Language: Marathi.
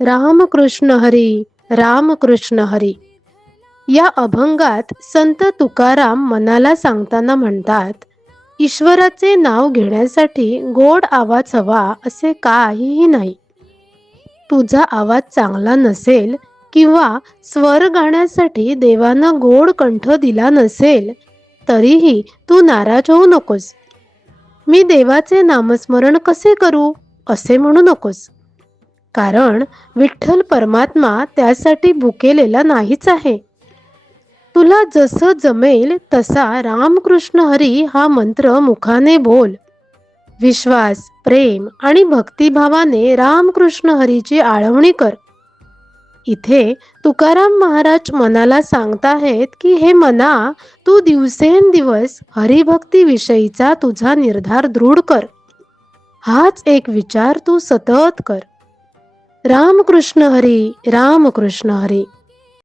रामकृष्ण हरी, रामकृष्ण हरी. या अभंगात संत तुकाराम मनाला सांगताना म्हणतात, ईश्वराचे नाव घेण्यासाठी गोड आवाज हवा असे काहीही नाही. तुझा आवाज चांगला नसेल किंवा स्वर गाण्यासाठी देवानं गोड कंठ दिला नसेल, तरीही तू नाराज होऊ नकोस. मी देवाचे नामस्मरण कसे करू असे म्हणू नकोस. कारण विठ्ठल परमात्मा त्यासाठी भुकेलेला नाहीच आहे. तुला जसं जमेल तसा रामकृष्ण हरी हा मंत्र मुखाने बोल. विश्वास, प्रेम आणि भक्तिभावाने रामकृष्ण हरीची आळवणी कर. इथे तुकाराम महाराज मनाला सांगताहेत की हे मना, तू दिवसेंदिवस हरिभक्तीविषयीचा तुझा निर्धार दृढ कर. हाच एक विचार तू सतत कर. रामकृष्ण हरी, रामकृष्ण हरी.